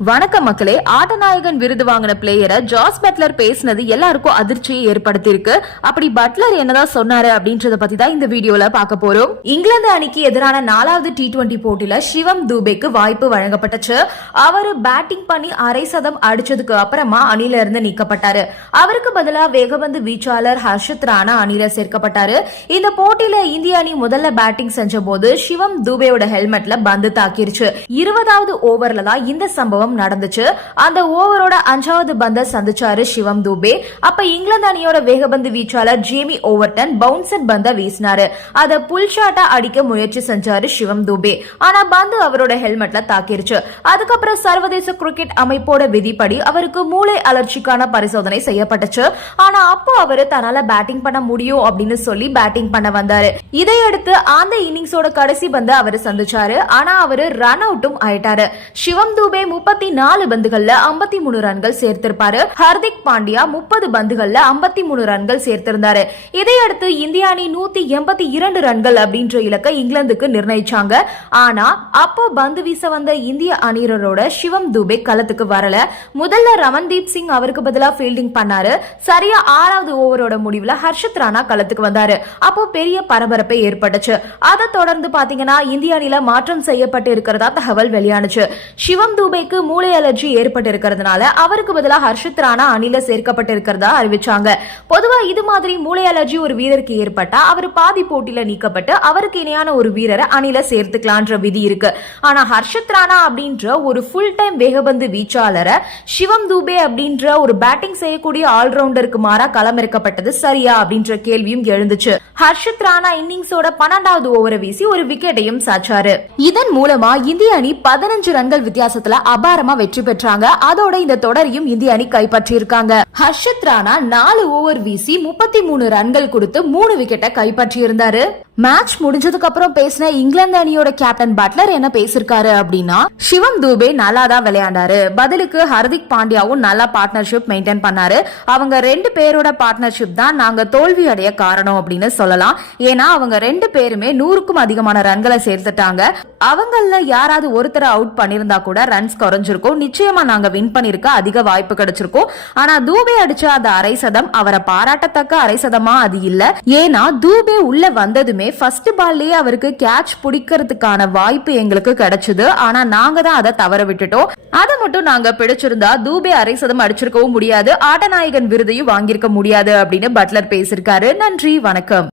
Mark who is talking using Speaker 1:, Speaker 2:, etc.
Speaker 1: வணக்கம் மக்களே ஆட்டநாயகன் விருது வாங்கின பிளேயரை ஜாஸ் பட்லர் பேசினது எல்லாருக்கும் அதிர்ச்சியை ஏற்படுத்தியிருக்கு. அப்படி பட்லர் என்னதான் சொன்னாரு அப்படின்றத பத்தி தான் இந்த வீடியோல பார்க்க போறோம். இங்கிலாந்து அணிக்கு எதிரான நாலாவது டி டுவெண்டி போட்டியில சிவம் தூபேக்கு வாய்ப்பு வழங்கப்பட்டுச்சு. அவரு பேட்டிங் பண்ணி அரை சதம் அடிச்சதுக்கு அப்புறமா அணில இருந்து நீக்கப்பட்டாரு. அவருக்கு பதிலா வேகபந்து வீச்சாளர் ஹர்ஷத் ராணா அணில சேர்க்கப்பட்டாரு. இந்த போட்டியில இந்திய அணி முதல்ல பேட்டிங் செஞ்ச போது சிவம் தூபேயோட ஹெல்மெட்ல பந்து தாக்கிருச்சு. இருபதாவது ஓவர்ல தான் இந்த சம்பவம் சம்பவம் நடந்துச்சு. அந்த ஓவரோட அஞ்சாவது பந்த சந்திச்சாரு சிவம் தூபே. அப்ப இங்கிலாந்து அணியோட வேகபந்து வீச்சாளர் ஜேமி ஓவர்டன் பவுன்சர் பந்த வீசினாரு. அத புல் ஷாட்டா அடிக்க முயற்சி செஞ்சாரு சிவம் தூபே. ஆனா பந்து அவரோட ஹெல்மெட்ல தாக்கிருச்சு. அதுக்கப்புறம் சர்வதேச கிரிக்கெட் அமைப்போட விதிப்படி அவருக்கு மூளை அலர்ச்சிக்கான பரிசோதனை செய்யப்பட்டுச்சு. ஆனா அப்போ அவரு தன்னால பேட்டிங் பண்ண முடியும் அப்படின்னு சொல்லி பேட்டிங் பண்ண வந்தாரு. இதையடுத்து அந்த இன்னிங்ஸோட கடைசி பந்து அவரு சந்திச்சாரு. ஆனா அவரு ரன் அவுட்டும் ஆயிட்டாரு. சிவம் தூபே முப்பது முப்பத்தி நாலு பந்துகள்ல ஐம்பத்தி மூணு ரன்கள் சேர்த்திருப்பாரு. ஹர்திக் பாண்டியா முப்பது பந்துகள்ல ஐம்பத்தி மூணு ரன்கள் சேர்த்திருந்தாரு. இதையடுத்து இந்திய அணி நூத்தி எண்பத்தி இரண்டு ரன்கள் அப்படின்ற இலக்கை இங்கிலாந்துக்கு நிர்ணயிச்சாங்க. ஆனா அப்போ பந்து வீச வந்த இந்திய அணியரோட சிவம் துபே களத்துக்கு வரல. முதல்ல ரமன்தீப் சிங் அவருக்கு பதிலா ஃபீல்டிங் பண்ணாரு. சரியா ஆறாவது ஓவரோட முடிவுல ஹர்ஷத் ராணா களத்துக்கு வந்தாரு. அப்போ பெரிய பரபரப்பை ஏற்பட்டுச்சு. அதை தொடர்ந்து பாத்தீங்கன்னா இந்திய அணியில மாற்றம் செய்யப்பட்டு இருக்கிறதா தகவல் வெளியானுச்சு. சிவம் துபேக்கு மூளை அலர்ஜி ஏற்பட்டு இருக்கிறதுனால அவருக்கு பதிலாக ஹர்ஷித் ராணா அணில சேர்க்கப்பட்டு இருக்கிறதா அறிவிச்சாங்க. பொதுவா இது மாதிரி மூளை அலர்ஜி ஒரு வீரருக்கு ஏற்பட்டா அவர் பாதி போட்டியில நீக்கப்பட்டு அவருக்கு இணையான ஒரு வீரரை அணில சேர்த்துக்கலான்ற விதி இருக்கு. ஆனா ஹர்ஷத் ராணா அப்படின்ற ஒரு ஃபுல் டைம் வேகபந்து வீச்சாளரை சிவம் தூபே அப்படின்ற ஒரு பேட்டிங் செய்யக்கூடிய ஆல்ரவுண்டருக்கு மாறா களமிறக்கப்பட்டது சரியா அப்படின்ற கேள்வியும் எழுந்துச்சு. ஹர்ஷத் ராணா இன்னிங்ஸோட பன்னெண்டாவது ஓவரை வீசி ஒரு விக்கெட்டையும் சாச்சாரு. இதன் மூலமா இந்திய அணி பதினஞ்சு ரன்கள் வித்தியாசத்துல அபார அபாரமா வெற்றி பெற்றாங்க. அதோட இந்த தொடரையும் இந்திய அணி கைப்பற்றியிருக்காங்க. ஹர்ஷத் ராணா நாலு ஓவர் வீசி முப்பத்தி மூணு ரன்கள் கொடுத்து மூணு விக்கெட்டை கைப்பற்றி இருந்தாரு மேட்ச் முடிஞ்சதுக்கு அப்புறம் பேசின இங்கிலாந்து அணியோட கேப்டன் பட்லர் என்ன பேசிருக்காரு அப்படின்னா சிவம் தூபே நல்லா தான் விளையாண்டாரு. பதிலுக்கு ஹர்திக் பாண்டியாவும் நல்லா பார்ட்னர்ஷிப் மெயின்டைன் பண்ணாரு. அவங்க ரெண்டு பேரோட பார்ட்னர்ஷிப் தான் நாங்க தோல்வி அடைய காரணம் அப்படின்னு சொல்லலாம். ஏன்னா அவங்க ரெண்டு பேருமே நூறுக்கும் அதிகமான ரன்களை சேர்த்துட்டாங்க. அவங்கள யாராவது ஒருத்தரை அவுட் பண்ணிருந்தா கூட ரன்ஸ் குறைஞ்சிருக்கும் நிச்சயமா நாங்க வின் பண்ணிருக்க அதிக வாய்ப்பு கிடைச்சிருக்கும். ஆனா தூபே அடிச்ச அந்த அரை சதம் அவரை பாராட்டத்தக்க அரை சதமா அது இல்ல. ஏன்னா தூபே உள்ள வந்ததுமே ஃபர்ஸ்ட் பால்லயே அவருக்கு கேட்ச் பிடிக்கிறதுக்கான வாய்ப்பு எங்களுக்கு கிடைச்சது. ஆனா நாங்க தான் அதை தவற விட்டுட்டோம். அதை மட்டும் நாங்க பிடிச்சிருந்தா தூபே அரை சதம் அடிச்சிருக்கவும் முடியாது. ஆட்டநாயகன் விருதையும் வாங்கியிருக்க முடியாது அப்படின்னு பட்லர் பேசியிருக்காரு. நன்றி வணக்கம்.